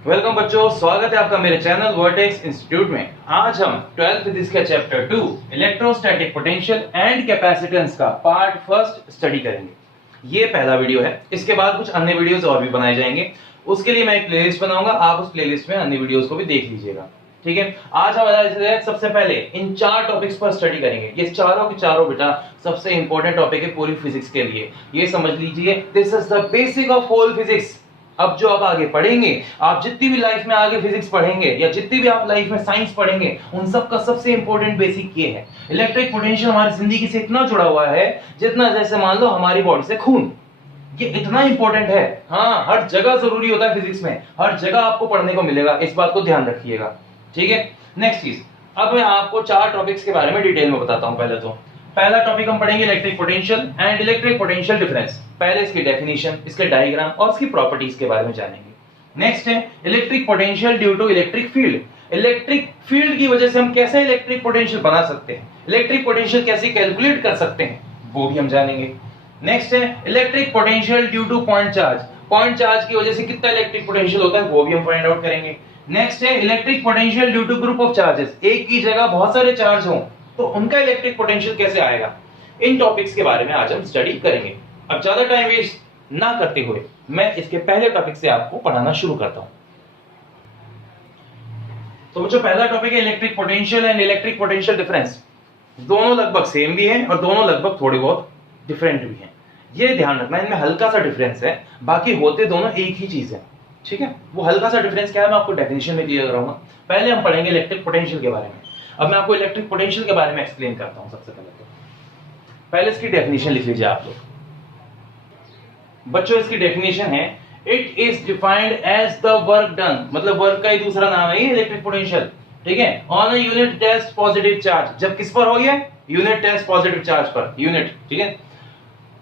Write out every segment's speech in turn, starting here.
Welcome बच्चों, स्वागत है आपका मेरे चैनल वर्टेक्स इंस्टीट्यूट में। आज हम 12th फिजिक्स का chapter 2 electrostatic potential and capacitance का पार्ट फर्स्ट स्टडी करेंगे। ये पहला वीडियो है, इसके बाद कुछ अन्य वीडियोस और भी बनाए जाएंगे। उसके लिए मैं एक प्लेलिस्ट बनाऊंगा, आप उस प्लेलिस्ट में अन्य वीडियोस को भी देख लीजिएगा। ठीक है, आज हम सबसे पहले इन 4 टॉपिक्स पर स्टडी करेंगे। ये चारों के चारों बेटा सबसे इंपॉर्टेंट टॉपिक है पूरी फिजिक्स के लिए। ये समझ लीजिए, this is the basic of whole physics. अब जो आप आगे पढ़ेंगे, आप जितनी भी लाइफ में आगे फिजिक्स पढ़ेंगे या जितनी भी आप लाइफ में साइंस पढ़ेंगे, उन सब का सबसे इंपॉर्टेंट बेसिक ये है। इलेक्ट्रिक पोटेंशियल हमारी जिंदगी से इतना जुड़ा हुआ है जितना जैसे मान लो हमारी बॉडी से खून। ये इतना इंपॉर्टेंट है। हाँ, हर जगह जरूरी होता है फिजिक्स में, हर जगह आपको पढ़ने को मिलेगा, इस बात को ध्यान रखिएगा। ठीक है, नेक्स्ट चीज, अब मैं आपको 4 टॉपिक्स के बारे में डिटेल में बताता हूं। पहला टॉपिक हम पढ़ेंगे electric potential and electric potential difference. पहले इसकी डेफिनेशन, इसके डायग्राम और इसकी प्रॉपर्टीज के बारे में जानेंगे। नेक्स्ट है electric potential due to electric field. Electric field की वजह से हम कैसे इलेक्ट्रिक पोटेंशियल बना सकते हैं, इलेक्ट्रिक पोटेंशियल कैसे कैलकुलेट कर सकते हैं, वो भी हम जानेंगे। नेक्स्ट है electric potential due to point charge. Point charge की वजह से कितना इलेक्ट्रिक पोटेंशियल होता है, वो भी हम फाइंड आउट करेंगे। नेक्स्ट है electric potential due to group of charges. एक की जगह बहुत सारे चार्ज हों तो उनका इलेक्ट्रिक पोटेंशियल कैसे आएगा। इन टॉपिक्स के बारे में आज हम स्टडी करेंगे। अब ज्यादा टाइम वेस्ट ना करते हुए मैं इसके पहले टॉपिक से आपको पढ़ाना शुरू करता हूं। तो जो पहला टॉपिक है electric potential and electric potential difference. दोनों लगभग सेम भी हैं और दोनों लगभग थोड़े बहुत डिफरेंट भी हैं। ये ध्यान रखना, इनमें हल्का सा डिफरेंस है, बाकी होते दोनों एक ही चीज है। ठीक है, वो हल्का सा डिफरेंस क्या है मैं आपको डेफिनेशन में क्लियर कराऊंगा। पहले हम पढ़ेंगे इलेक्ट्रिक पोटेंशियल के बारे में। अब मैं आपको इलेक्ट्रिक पोटेंशियल के बारे में एक्सप्लेन करता हूं। सबसे पहले इसकी डेफिनेशन लिख लीजिए आप लोग। बच्चों इसकी डेफिनेशन है, it is defined as the work done, मतलब वर्क का ही दूसरा नाम है ये इलेक्ट्रिक पोटेंशियल। ठीक है, on a unit test positive charge. जब किस पर हो गया, यूनिट टेस्ट पॉजिटिव चार्ज पर, यूनिट। ठीक है,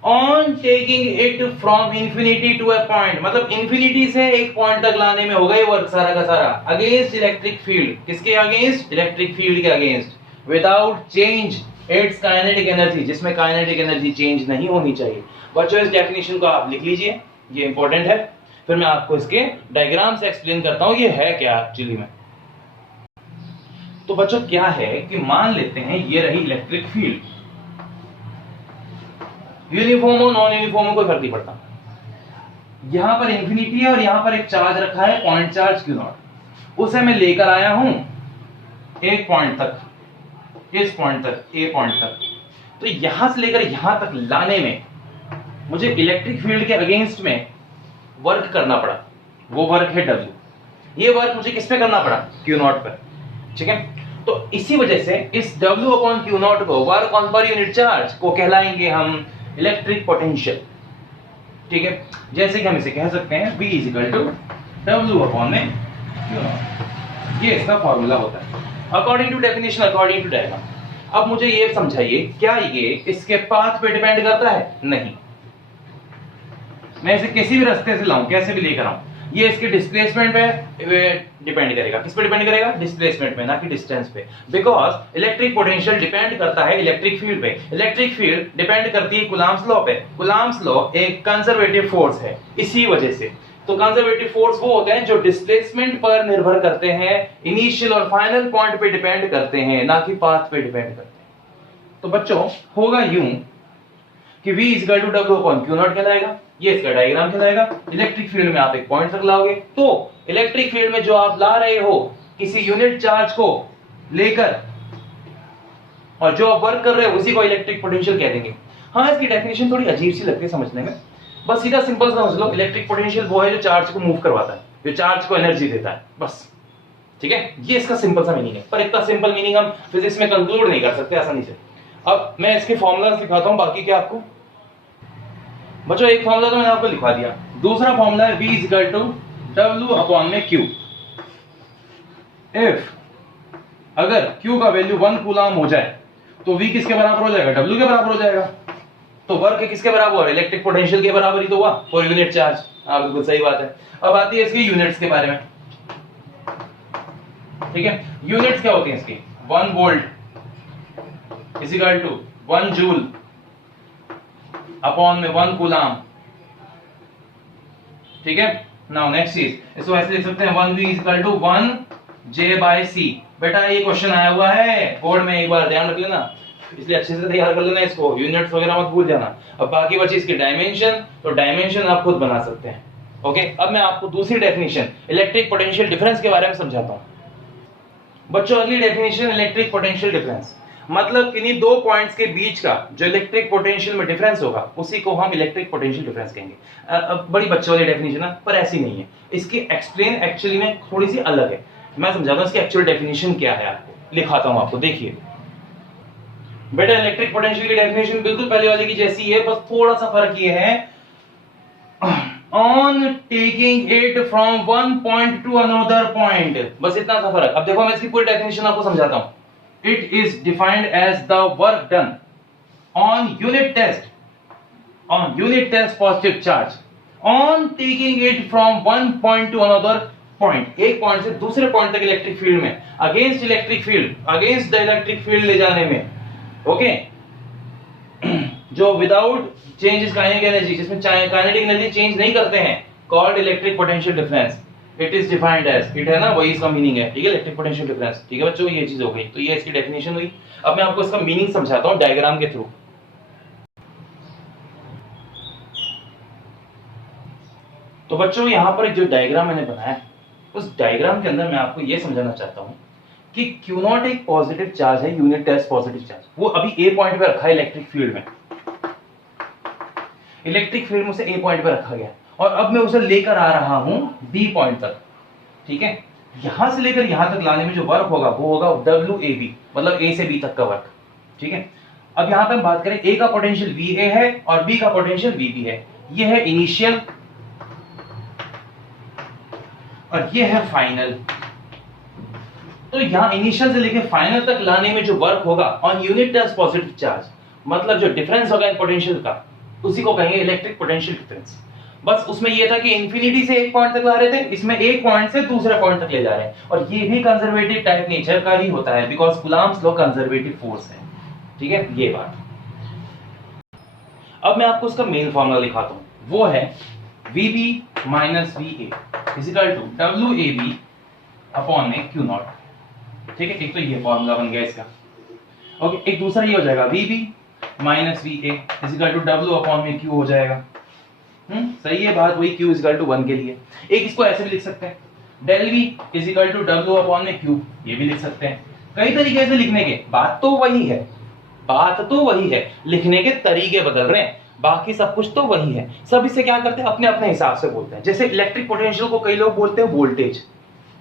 on taking it from infinity to a point, मतलब इंफिनिटी से एक पॉइंट तक लाने में होगा ये वर्क सारा का सारा, अगेंस्ट इलेक्ट्रिक फील्ड। किसके अगेंस्ट, इलेक्ट्रिक फील्ड के against, without change it's kinetic energy, जिसमें काइनेटिक एनर्जी चेंज नहीं होनी चाहिए। बच्चों इस डेफिनेशन को आप लिख लीजिए, ये इंपॉर्टेंट है। फिर मैं आपको इसके डायग्राम से एक्सप्लेन करता हूं ये है क्या एक्चुअली में। तो बच्चों क्या है कि मान लेते हैं ये रही इलेक्ट्रिक फील्ड, यूनिफॉर्म हो नॉन यूनिफॉर्म हो कोई फर्क नहीं पड़ता। यहां पर इंफिनिटी है और यहां पर एक चार्ज रखा है, पॉइंट चार्ज क्यू नॉट। उसे मैं लेकर आया हूं एक पॉइंट तक, इस पॉइंट तक, ए पॉइंट तक। तो यहां से लेकर यहां तक लाने में मुझे इलेक्ट्रिक फील्ड के अगेंस्ट में वर्क करना पड़ा। वो वर्क है W। ये वर्क मुझे किस पे करना पड़ा, Q नॉट पर। ठीक है, तो इसी वजह से इस W अपॉन Q नॉट को, work on per unit charge को कहलाएंगे हम इलेक्ट्रिक पोटेंशियल। ठीक है, जैसे कि हम इसे कह सकते हैं V is to W upon में Q नॉट। ये इसका फॉर्मूला होता है according to definition, according to diagram. अब मुझे ये समझाइए, क्या ये इसके पाथ पे डिपेंड करता है? नहीं। मैं इसे किसी भी रास्ते से लाऊं, कैसे भी लेकर आऊं, ये इसके डिस्प्लेसमेंट पे डिपेंड करेगा। किस पे डिपेंड करेगा, डिस्प्लेसमेंट पे, ना कि डिस्टेंस पे। बिकॉज इलेक्ट्रिक पोटेंशियल डिपेंड करता है इलेक्ट्रिक फील्ड पे, इलेक्ट्रिक फील्ड डिपेंड करती है कूलम्ब्स लॉ पे। कूलम्ब्स लॉ एक कंजर्वेटिव फोर्स है, इसी वजह से। तो कंजर्वेटिव फोर्स वो होते हैं जो डिस्प्लेसमेंट पर निर्भर करते हैं, इनिशियल और फाइनल पॉइंट पे डिपेंड करते हैं, ना कि पाथ पे डिपेंड करते हैं। तो बच्चों होगा यूं कि V is equal to W upon Q nought कहलाएगा। ये इसका डायग्राम कहलाएगा। इलेक्ट्रिक फील्ड में आप एक पॉइंट तक लाओगे, तो इलेक्ट्रिक फील्ड में जो आप ला रहे हो किसी यूनिट चार्ज को लेकर, और जो आप वर्क कर रहे हो उसी को इलेक्ट्रिक पोटेंशियल कह देंगे। हाँ, इसकी डेफिनेशन थोड़ी अजीब सी लगती है समझने में, बस सीधा सिंपल समझ लो, इलेक्ट्रिक पोटेंशियल वो है जो चार्ज को मूव करवाता है, जो चार्ज को एनर्जी देता है, बस। ठीक है, ये इसका सिंपल सा मीनिंग है, पर इतना सिंपल मीनिंग हम फिजिक्स में कंक्लूड नहीं कर सकते आसानी से। अब मैं इसके फॉर्मूलास दिखाता हूं, बाकी क्या आपको। बच्चों एक फॉर्मूला तो मैंने आपको लिखवा दिया, दूसरा फॉर्मूला है V is equal to W upon में Q। इफ अगर Q का वैल्यू 1 कूलम हो जाए तो V किसके बराबर हो जाएगा, W के बराबर हो जाएगा। तो वर्क किसके बराबर हुआ, इलेक्ट्रिक पोटेंशियल के बराबर ही तो हुआ फॉर यूनिट चार्ज। हाँ बिल्कुल सही बात है। अब आती है इसकी यूनिट्स के बारे में। ठीक है, यूनिट्स क्या होती हैं इसकी, 1 volt is equal to 1 joule upon में 1 कूलम। ठीक है, नाउ नेक्स्ट चीज, इसको ऐसे लिख सकते हैं 1v इक्वल टू 1 j/c। बेटा ये क्वेश्चन आया हुआ है बोर्ड में, एक बार ध्यान रख लेना, इसलिए अच्छे से तैयार कर लेना इसको, यूनिट्स वगैरह मत भूल जाना। अब बाकी बची इसकी डायमेंशन, तो डायमेंशन आप खुद बना सकते हैं। ओके, अब मैं आपको दूसरी डेफिनेशन इलेक्ट्रिक पोटेंशियल डिफरेंस के बारे में समझाता हूं। बच्चों अगली डेफिनेशन इलेक्ट्रिक पोटेंशियल डिफरेंस, मतलब किन्हीं दो पॉइंट्स के बीच का जो इलेक्ट्रिक पोटेंशियल में डिफरेंस होगा उसी को हम इलेक्ट्रिक पोटेंशियल डिफरेंस कहेंगे। अब बड़ी बच्चों वाली डेफिनेशन है पर ऐसी नहीं है, इसकी एक्सप्लेन एक्चुअली में थोड़ी सी अलग है। मैं समझाता हूं इसकी एक्चुअल डेफिनेशन क्या है, आपको लिखाता हूं, आपको देखिए। बेटा इलेक्ट्रिक पोटेंशियल की डेफिनेशन बिल्कुल पहले वाले की जैसी है, बस थोड़ा सा फर्क ये है, on taking it from one point to another point, बस इतना सा फर्क। अब देखो मैं इसकी पूरी डेफिनेशन आपको समझाता हूं। It is defined as the work done on unit test positive charge on taking it from one point to another point, एक पॉइंट से दूसरे पॉइंट तक इलेक्ट्रिक फील्ड में अगेंस्ट द इलेक्ट्रिक फील्ड ले जाने में। ओके, जो विदाउट चेंजेस काइनेटिक एनर्जी, जिसमें काइनेटिक एनर्जी चेंज नहीं करते हैं, called electric potential difference. It is defined as, it है ना, वही इसका मीनिंग है, ठीक है, इलेक्ट्रिक पोटेंशियल डिफरेंस। ठीक है बच्चों, ये चीज हो गई, तो ये इसकी डेफिनेशन हुई। अब मैं आपको इसका मीनिंग समझाता हूं डायग्राम के थ्रू। तो बच्चों यहां पर जो डायग्राम मैंने बनाया है, उस डायग्राम के अंदर मैं आपको ये समझाना चाहता हूं कि क्यू नॉट एक पॉजिटिव चार्ज है, यूनिट टेस्ट पॉजिटिव चार्ज, वो अभी ए पॉइंट पे रखा है इलेक्ट्रिक फील्ड में, इलेक्ट्रिक फील्ड में उसे ए पॉइंट पे रखा गया और अब मैं उसे लेकर आ रहा हूं बी पॉइंट तक। ठीक है, यहां से लेकर यहां तक लाने में जो वर्क होगा वो होगा WAB, मतलब ए से बी तक का वर्क। ठीक है, अब यहां पे हम बात करें, ए का पोटेंशियल VA है और बी का पोटेंशियल VB है। ये है इनिशियल और ये है फाइनल। तो यहां इनिशियल से लेकर फाइनल तक लाने में जो वर्क होगा on unit test positive charge, मतलब जो डिफरेंस होगा इन पोटेंशियल का, उसी को कहेंगे इलेक्ट्रिक पोटेंशियल डिफरेंस। बस उसमें ये था कि इंफिनिटी से एक पॉइंट तक ला रहे थे, इसमें एक पॉइंट से दूसरे पॉइंट तक ले जा रहे हैं, और ये भी कंजर्वेटिव टाइप नेचर का ही होता है, because Coulomb's law conservative force है। ठीक है, ये बात। अब मैं आपको उसका मेन फॉर्मूला लिखाता हूं, वो है VB minus VA equal to WAB upon में Q नॉट। ठीक है, एक तो ये फॉर्मूला बन गया इसका। ओके, एक दूसरा ये हो जाएगा VB minus VA equal to W upon में Q हो जाएगा। सही है बात, वही Q इक्वल टू 1 के लिए। एक इसको ऐसे भी लिख सकते हैं, del V equal to W upon में Q, ये भी लिख सकते हैं। कई तरीके से लिखने के, बात तो वही है, लिखने के तरीके बदल रहे हैं, बाकी सब कुछ तो वही है। सब इसे क्या करते हैं, अपने अपने हिसाब से बोलते हैं। जैसे इलेक्ट्रिक पोटेंशियल को कई लोग बोलते हैं वोल्टेज,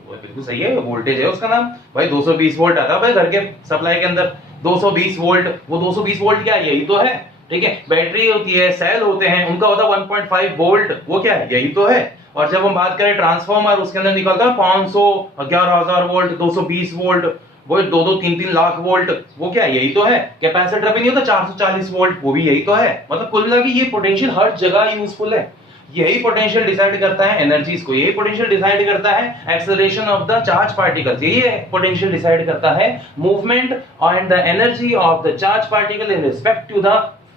वो बिल्कुल सही है, वोल्टेज है उसका नाम। भाई 220 वोल्ट आता है भाई घर के सप्लाई के अंदर, 220 वोल्ट, वो 220 वोल्ट क्या है, यही तो है। ठीक है, बैटरी होती है, सेल होते हैं, उनका होता है 1.5 वोल्ट, वो क्या है, यही तो है। और जब हम बात करें ट्रांसफार्मर, उसके अंदर निकलता है 500, 11,000 वोल्ट, 220 वोल्ट, वो 2-2, 3-3 लाख वोल्ट, वो क्या है, यही तो है। कैपेसिटर भी नहीं होता 440 वोल्ट, वो भी यही तो है। मतलब कुल मिला के ये पोटेंशियल हर जगह यूजफुल है। यही पोटेंशियल डिसाइड करता है एनर्जीज को, यही पोटेंशियल डिसाइड करता है acceleration of the charge particles, यही पोटेंशियल डिसाइड करता है movement and the energy of the charge particle in respect to the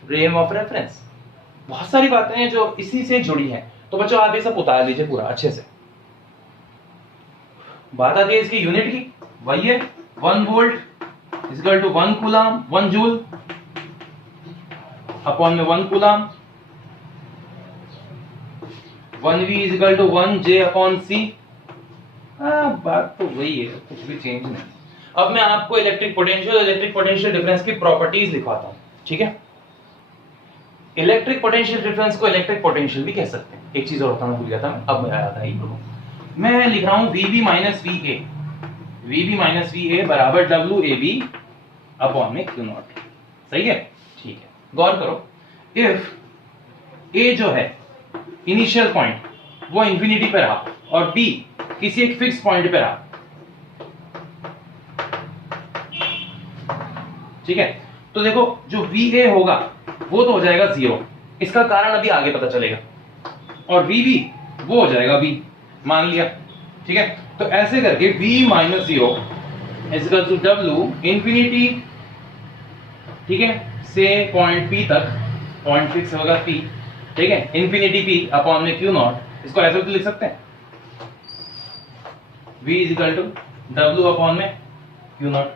frame of reference. बहुत सारी बातें हैं जो इसी से जुड़ी हैं। तो बच्चों आप ये सब उतार लीजिए पूरा अच्छे से। बात आती है इसकी यूनिट की, वही है 1 volt equal to 1 coulomb, 1 joule upon में 1 coulomb, 1V equal to 1J upon C। बात तो वही है, कुछ भी चेंज नहीं। अब मैं आपको इलेक्ट्रिक पोटेंशियल डिफरेंस की प्रॉपर्टीज लिखवाता हूं। ठीक है, इलेक्ट्रिक पोटेंशियल डिफरेंस को इलेक्ट्रिक पोटेंशियल भी कह सकते हैं। एक चीज और बताना भूल गया था मैं, अब मैं आया था मैं लिख रहा हूं VB माइनस VA बराबर WAB अपॉन में Q नॉट। सही है, ठीक है, गौर करो, इफ A जो है इनिशियल पॉइंट वो इंफिनिटी पे रहा और B किसी एक फिक्स पॉइंट पे रहा, ठीक है, तो देखो जो VA होगा वो तो हो जाएगा 0, इसका कारण अभी आगे पता चलेगा, और VB वो हो जाएगा B, मान लिया। ठीक है, तो ऐसे करके V minus 0 equal to W infinity, ठीक है, से पॉइंट P तक, पॉइंट फिक्स होगा P, ठीक है, इंफिनिटी P अपॉन में Q नॉट इसको ऐसे तो लिख सकते हैं, V is equal to W upon में Q नॉट।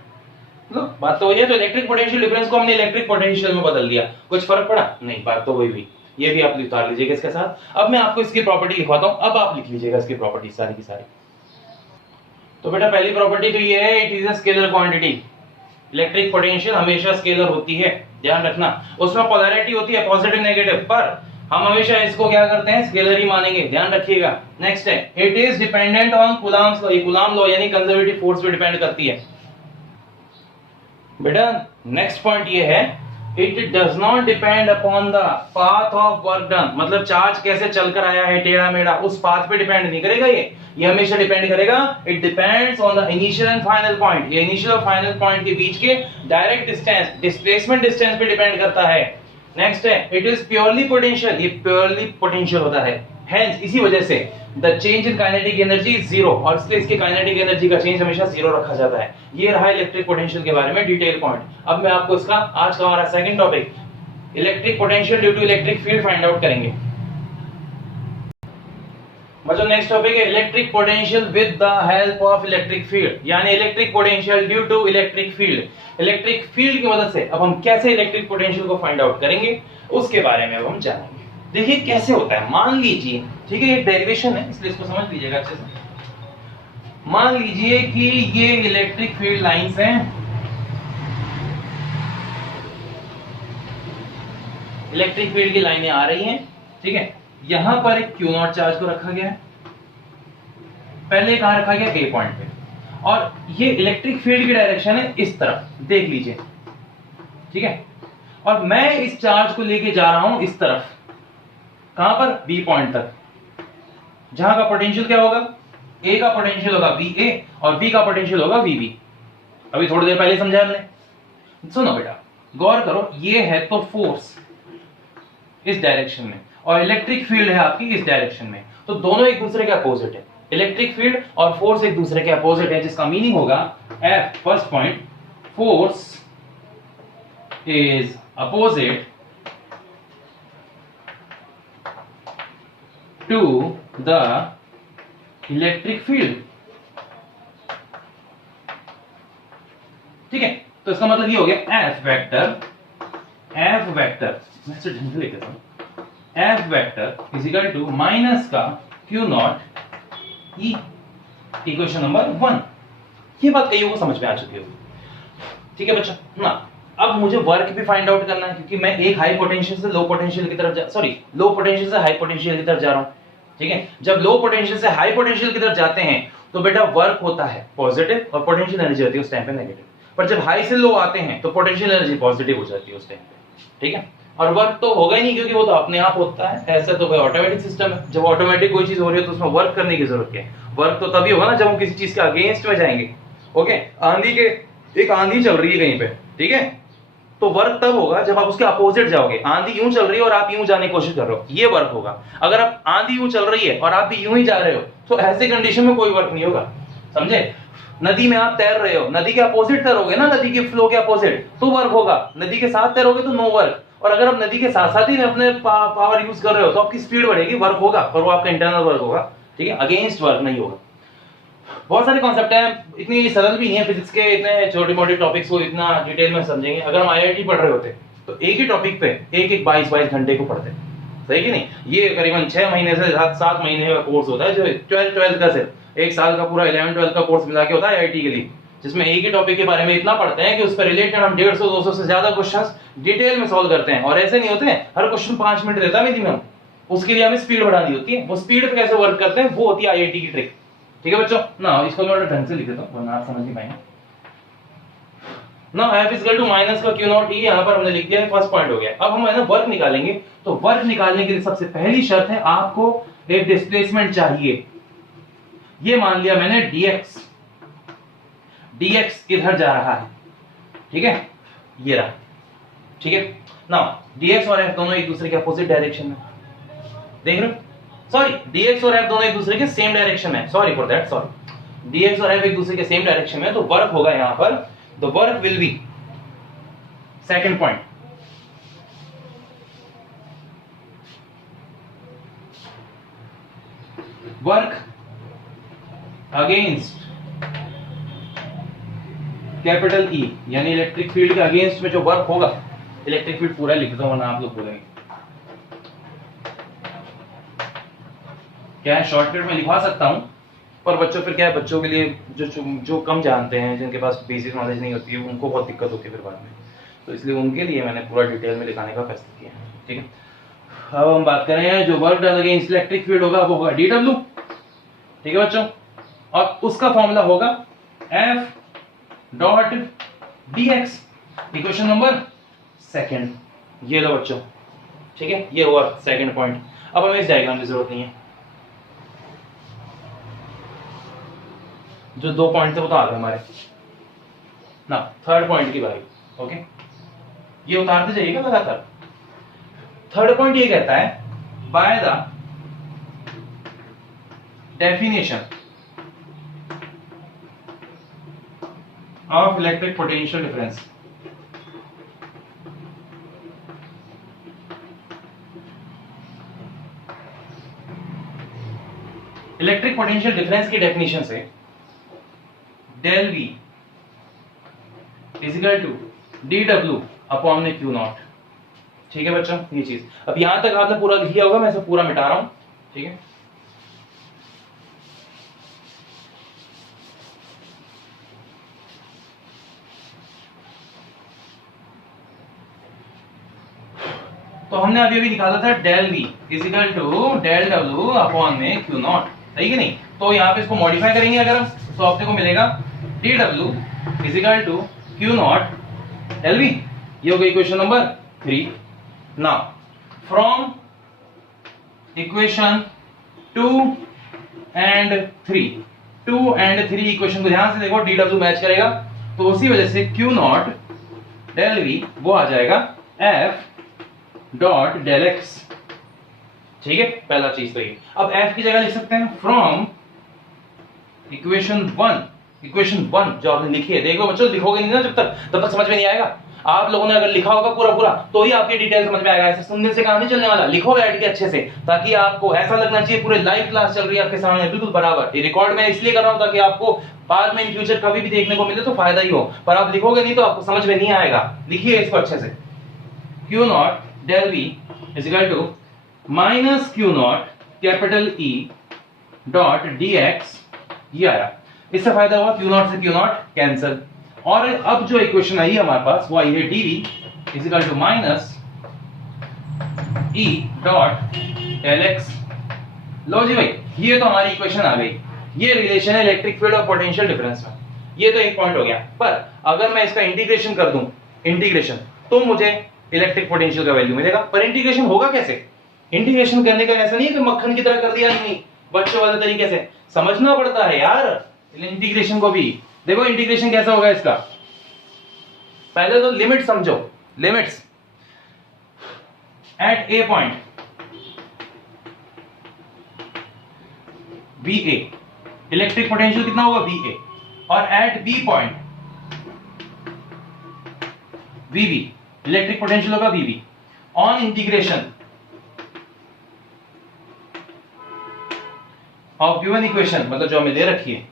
मतलब बात तो वही है। तो इलेक्ट्रिक पोटेंशियल डिफरेंस को हमने इलेक्ट्रिक पोटेंशियल में बदल दिया, कुछ फर्क पड़ा नहीं, बात तो वही हुई। ये भी आप उतार लीजिएगा इसके साथ। अब मैं आपको इसकी प्रॉपर्टी लिखवाता हूं, अब आप लिख लीजिएगा इसकी प्रॉपर्टी सारी की सारी। तो बेटा पहली प्रॉपर्टी तो ये है, it is a scalar quantity. Electric potential हमेशा स्केलर होती है, ध्यान रखना। उसमें पोलैरिटी होती है पॉजिटिव नेगेटिव, पर हम हमेशा इसको क्या करते हैं, स्केलर ही मानेंगे, ध्यान रखिएगा। नेक्स्ट है, it is dependent on Coulomb's law. ये कूलम्ब लॉ यानी कंजर्वेटिव फोर्स पे डिपेंड करती है। बेटा नेक्स्ट पॉइंट ये है, it does not depend upon the path of work done. मतलब चार्ज कैसे चलकर आया है टेढ़ा मेढ़ा, उस पाथ पे डिपेंड नहीं करेगा ये हमेशा डिपेंड करेगा, it depends on the initial and final point. ये इनिशियल और फाइनल पॉइंट के बीच के डायरेक्ट डिस्टेंस, डिस्प्लेसमेंट डिस्टेंस पे डिपेंड करता है। नेक्स्ट है, इट इज प्योरली पोटेंशियल। ये प्योरली पोटेंशियल होता है, हेंस इसी वजह से the change in kinetic energy is zero, और इसलिए इसके काइनेटिक एनर्जी का चेंज हमेशा जीरो रखा जाता है। ये रहा इलेक्ट्रिक पोटेंशियल के बारे में डिटेल पॉइंट। अब मैं आपको इसका आज का हमारा second topic, electric potential due to electric field find out करेंगे। बच्चों नेक्स्ट टॉपिक है electric potential with the help of electric field, यानी electric potential due to electric field. Electric field की मदद से अब हम कैसे इलेक्ट्रिक पोटेंशियल को फाइंड आउट करेंगे, उसके बारे में अब हम जानेंगे। देखिए कैसे होता है, मान लीजिए, ठीक है, एक डेरिवेशन है इसलिए इसको समझ लीजिएगा अच्छे से। मान लीजिए कि ये इलेक्ट्रिक फील्ड लाइंस हैं, इलेक्ट्रिक फील्ड की लाइनें आ रही हैं, ठीक है। यहां पर एक Q नॉट चार्ज को रखा गया है, पहले कहां रखा गया, A पॉइंट पे, और ये इलेक्ट्रिक फील्ड की डायरेक्शन है इस तरफ, देख लीजिए, ठीक है। और मैं इस चार्ज को लेके जा रहा हूं इस तरफ, कहां पर, B पॉइंट तक, जहां का पोटेंशियल क्या होगा, A का पोटेंशियल होगा VA और B का पोटेंशियल होगा VB। अभी थोड़ी देर पहले समझाया हमने। सुनो बेटा, गौर करो, ये है तो फोर्स इस डायरेक्शन में और इलेक्ट्रिक फील्ड है आपकी इस डायरेक्शन में, तो दोनों एक दूसरे के अपोजिट है। इलेक्ट्रिक फील्ड और फोर्स एक दूसरे के अपोजिट है, जिसका मीनिंग होगा F first point, force is opposite to the electric field, ठीक है। तो इसका मतलब ये हो गया F वेक्टर मैं इसे ढंग से लिख देता हूं, F vector is equal to minus का Q nought E, equation number 1। ये बात कईयों को समझ में आ चुकी होगी, ठीक है बच्चा ना। अब मुझे वर्क भी फाइंड आउट करना है, क्योंकि मैं एक हाई पोटेंशियल से लो पोटेंशियल की तरफ लो पोटेंशियल से हाई पोटेंशियल की तरफ जा रहा हूं, ठीक है। जब लो पोटेंशियल से हाई पोटेंशियल की तरफ जाते हैं तो बेटा वर्क होता है पॉजिटिव और पोटेंशियल एनर्जी होती है उस टाइम पे नेगेटिव, पर जब हाई से लो आते हैं तो पोटेंशियल एनर्जी पॉजिटिव हो जाती है उस टाइम पे, ठीक है। और वर्क तो होगा ही नहीं, क्योंकि वो तो अपने आप होता है, ऐसा तो कोई ऑटोमेटिक सिस्टम है। जब ऑटोमेटिक कोई चीज हो रही है तो उसमें वर्क करने की जरूरत क्या है, वर्क तो तभी होगा ना जब हम किसी चीज के अगेंस्ट में जाएंगे। ओके, एक आंधी चल रही है कहीं पे, ठीक है, तो वर्क तब होगा जब आप उसके अपोजिट जाओगे। आंधी यूं चल रही है और आप यूं जाने की कोशिश कर रहे हो, ये वर्क होगा। अगर आप आंधी यूं चल रही है और आप भी यूं ही जा रहे हो, तो ऐसे कंडीशन में कोई वर्क नहीं होगा, समझे। नदी में आप तैर रहे हो, नदी के अपोजिट तैरोगे ना, नदी के फ्लो के अपोजिट, तो वर्क होगा। नदी के साथ तैरोगे तो नो वर्क, और अगर आप नदी के साथ साथ ही अपने पावर यूज कर रहे हो तो आपकी स्पीड बढ़ेगी, वर्क होगा, पर वो आपका इंटरनल वर्क होगा, ठीक है, अगेंस्ट वर्क नहीं होगा। बहुत सारे कॉन्सेप्ट हैं, इतनी सरल भी नहीं है फिजिक्स के, इतने छोटे मोटे टॉपिक्स को इतना डिटेल में समझेंगे। अगर हम IIT पढ़ रहे होते तो एक ही टॉपिक पे एक 22 घंटे को पढ़ते, सही कि नहीं। ये करीबन 6 महीने से 7 महीने का कोर्स होता है, जो 12th का सिर्फ 1 साल का पूरा 11th-12th का कोर्स मिला के होता है IIT के लिए, जिसमें एक ही टॉपिक के बारे में इतना पढ़ते हैं कि उस पर रिलेटेड हम 150-200 से ज्यादा क्वेश्चंस डिटेल में सॉल्व करते हैं। और ऐसे नहीं होते हैं हर क्वेश्चन 5 मिनट लेता है मिनिमम, उसके लिए हमें स्पीड बढ़ानी होती है। वो स्पीड पे कैसे वर्क करते हैं वो होती है IIT की ट्रिक, ठीक है बच्चों ना। इसको मैं थोड़ा ढंग से लिख देता हूं वरना आप समझ नहीं पाएंगे ना। F इक्वल टू माइनस का Q नॉट E, यहां पर हमने लिख दिया है, फर्स्ट पॉइंट हो गया। अब हम है ना वर्क निकालेंगे, तो वर्क निकालने के लिए सबसे पहली शर्त है आपको एक डिस्प्लेसमेंट चाहिए। ये मान लिया मैंने dx इधर जा रहा है, ठीक है, ये रहा, ठीक है ना। dx और f दोनों एक दूसरे के अपोजिट डायरेक्शन में, देख रहे हो, सॉरी, dx और f दोनों एक दूसरे के सेम डायरेक्शन में, sorry for that, sorry, dx और f एक दूसरे के सेम डायरेक्शन में, तो वर्क होगा यहां पर, the work will be, second point, work against capital E, यानी इलेक्ट्रिक फील्ड के अगेंस्ट में जो वर्क होगा, इलेक्ट्रिक फील्ड पूरा लिख देता हूं वरना आप लोग बोलेंगे क्या है, शॉर्टकट में लिखवा सकता हूं पर बच्चों फिर क्या है, बच्चों के लिए जो कम जानते हैं, जिनके पास बेसिक नॉलेज नहीं होती है, उनको बहुत दिक्कत होती है फिर बाद में, तो इसलिए उनके लिए मैंने पूरा डिटेल में लिखाने का फैसला किया है। ठीक है, अब हम बात करें जो work done against electric field होगा वो होगा dW। ठीक है बच्चों, और उसका फॉर्मूला होगा F dot dx, equation number second. ये लो बच्चों, ठीक है, ये हुआ सेकंड पॉइंट। अब हमें इस डायग्राम की जरूरत नहीं है, जो 2 पॉइंट थे वो तो आ गए हमारे ना, थर्ड पॉइंट की बारी। ओके, ये उतारते जाइएगा लगातार। थर्ड पॉइंट ये कहता है by the definition of electric potential difference, electric potential difference की डेफिनेशन से del V is equal to dW upon में Q नॉट। ठीक है बच्चों, ये चीज अब यहां तक आपने पूरा लिखा होगा, मैं इसे पूरा मिटा रहा हूं। ठीक है, तो हमने अभी अभी निकाला था del V is equal to del W upon में Q नॉट, सही कि नहीं? तो यहाँ पे इसको मॉडिफाई करेंगे अगर हम, तो अपने को मिलेगा dW is equal to Q nought del V। ये हो गई equation number 3। Now from equation 2 and 3 equation को ध्यान से देखो, dW मैच करेगा, तो उसी वजह से Q नॉट डेल V वो आ जाएगा F डॉट डेल x। ठीक है, पहला चीज तो ये। अब F की जगह लिख सकते हैं फ्रॉम इक्वेशन 1 जो आपने लिखी है। देखो बच्चों, लिखोगे नहीं ना जब तक समझ में नहीं आएगा। आप लोगों ने अगर लिखा होगा पूरा तो ही आपकी डिटेल समझ में आएगा। ऐसे सुनने से काम नहीं चलने वाला, लिखो बैठ के अच्छे से, ताकि आपको ऐसा लगना चाहिए पूरे लाइव क्लास चल रही है आपके सामने बिल्कुल बराबर। ये रिकॉर्ड मैं इसलिए कर रहा हूं ताकि आपको बाद में इन फ्यूचर कभी भी देखने को मिले तो फायदा ही हो, पर आप लिखोगे नहीं तो आपको समझ में नहीं आएगा। लिखिए इसको अच्छे से, Q nought del V is equal to minus Q nought capital E dot dx। ये आया, इससे फायदा हुआ, Q नॉट से Q नॉट कैंसिल। और अब जो इक्वेशन आई हमारे पास वो आई है dV is equal to minus E dot del x। लो जी भाई, ये तो हमारी इक्वेशन आ गई। ये रिलेशन है इलेक्ट्रिक फील्ड और पोटेंशियल डिफरेंस में। ये तो एक पॉइंट हो गया, पर अगर मैं इसका इंटीग्रेशन कर दूं, इंटीग्रेशन, तो मुझे इलेक्ट्रिक पोटेंशियल का वैल्यू मिलेगा। पर इंटीग्रेशन होगा कैसे? इंटीग्रेशन करने का ऐसा नहीं है कि मक्खन की तरह कर दिया, नहीं, बच्चों वाले तरीके से समझना पड़ता है यार इंटीग्रेशन को भी। देखो इंटीग्रेशन कैसा होगा इसका, पहले तो लिमिट समझो। Limits at A point VA, electric potential कितना होगा VA, और at B point VB, electric potential होगा VB। On integration of given equation, मतलब जो हमें दे रखी है,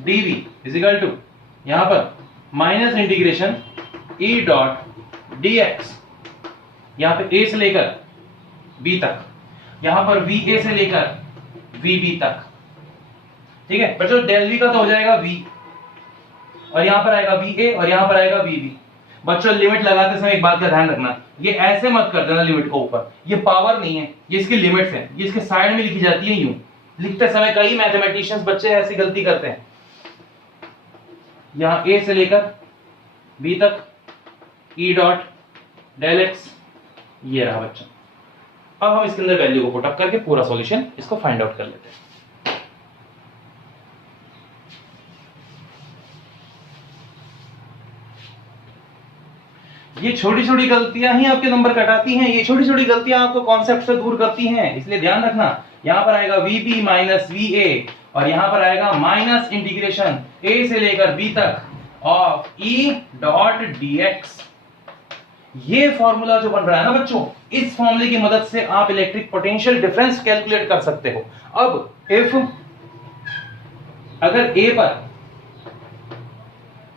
dV इजिकल टू यहां पर minus integration E dot dx, यहां पे A से लेकर B तक, यहां पर VA से लेकर VB तक। ठीक है बच्चों, डेल V का तो हो जाएगा V, और यहां पर आएगा VA और यहां पर आएगा VB। बच्चों लिमिट लगाते समय एक बात का ध्यान रखना, ये ऐसे मत कर देना लिमिट को ऊपर, ये पावर नहीं है, ये इसकी लिमिट्स है, ये इसके साइड में लिखी जाती है यूं। लिखते समय कई मैथमेटिशियंस बच्चे ऐसी गलती करते हैं, यहां A से लेकर B तक E डॉट डेल x, ये रहा बच्चों। अब हम इसके अंदर वैल्यू को पुट अप करके पूरा सॉल्यूशन इसको फाइंड आउट कर लेते हैं। ये छोटी छोटी गलतियां ही आपके नंबर कटाती हैं, ये छोटी छोटी गलतियां आपको कॉन्सेप्ट से दूर करती हैं, इसलिए ध्यान रखना। यहां पर आएगा VB माइनस VA, और यहां पर आएगा माइनस इंटीग्रेशन A से लेकर B तक ऑफ E डॉट dx। ये फॉर्मूला जो बन रहा है ना बच्चों, इस फॉर्मूले की मदद से आप इलेक्ट्रिक पोटेंशियल डिफरेंस कैलकुलेट कर सकते हो। अब इफ अगर ए पर,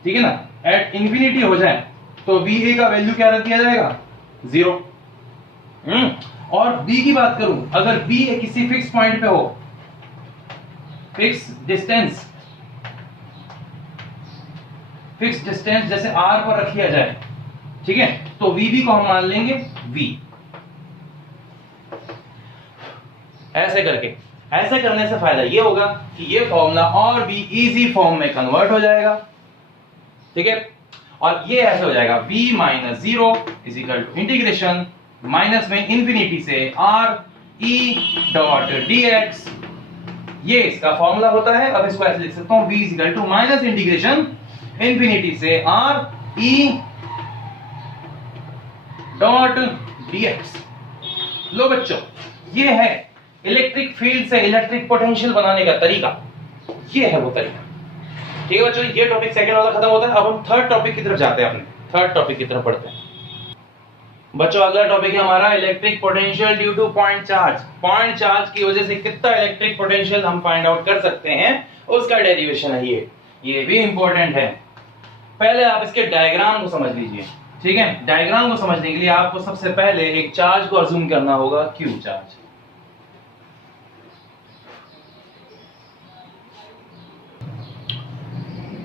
ठीक है ना, एट इंफिनिटी हो जाए तो VA का वैल्यू क्या रख दिया जाएगा, 0। और B की बात करूं, अगर B किसी फिक्स पॉइंट पे हो, फिक्स डिस्टेंस जैसे R पर रखिया जाए, ठीक है, तो VB को हम मान लेंगे V। ऐसे करके, ऐसे करने से फायदा ये होगा कि ये फॉर्मूला और भी इजी फॉर्म में कन्वर्ट हो जाएगा, ठीक है। और ये ऐसे हो जाएगा V minus 0 is equal to integration minus में इंफिनिटी से R E डॉट dx, ये इसका फॉर्मूला होता है। अब इसको ऐसे लिख सकता हूं, V is equal to minus integration infinity से R E डॉट dx। लो बच्चों, ये है इलेक्ट्रिक फील्ड से इलेक्ट्रिक पोटेंशियल बनाने का तरीका, ये है वो तरीका, ठीक है बच्चों। ये टॉपिक सेकंड वाला खत्म होता है। अब हम थर्ड टॉपिक की तरफ जाते हैं, अपने थर्ड टॉपिक की तरफ बढ़ते हैं बच्चों। अगला टॉपिक है हमारा electric potential due to point charge. Point charge की वजह से कितना इलेक्ट्रिक पोटेंशियल हम फाइंड आउट कर सकते हैं, उसका डेरिवेशन है ये भी इंपॉर्टेंट है। पहले आप इसके डायग्राम को समझ लीजिए, ठीक है। डायग्राम को समझने के लिए आपको सबसे पहले एक चार्ज को अज्यूम करना होगा, क्यू चार्ज।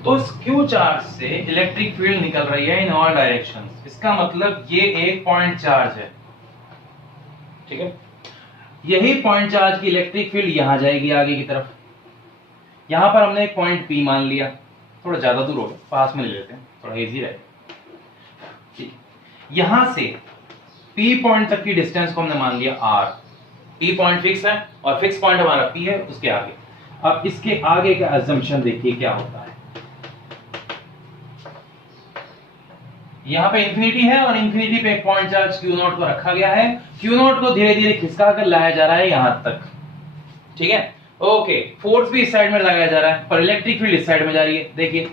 तो इस क्यू चार्ज से इलेक्ट्रिक फील्ड निकल रही है इन ऑल डायरेक्शंस। इसका मतलब ये एक पॉइंट चार्ज है, ठीक है। यही पॉइंट चार्ज की इलेक्ट्रिक फील्ड यहां जाएगी आगे की तरफ। यहां पर हमने एक पॉइंट P मान लिया, थोड़ा ज्यादा दूर हो गया, पास में ले लेते हैं, थोड़ा इजी रहेगा। यहां से P पॉइंट तक की डिस्टेंस को हमने मान लिया R। P पॉइंट फिक्स है और फिक्स पॉइंट हमारा P है, उसके आगे। अब इसके आगे का अजम्पशन देखिए क्या होता है। यहां पे इंफिनिटी है और इंफिनिटी पे एक पॉइंट चार्ज Q नॉट को रखा गया है। Q नॉट को धीरे धीरे खिसका कर लाया जा रहा है यहां तक, ठीक है। ओके, फोर्स भी इस साइड में लगाया जा रहा है, पर इलेक्ट्रिक फील्ड इस साइड में जा रही है। देखिए,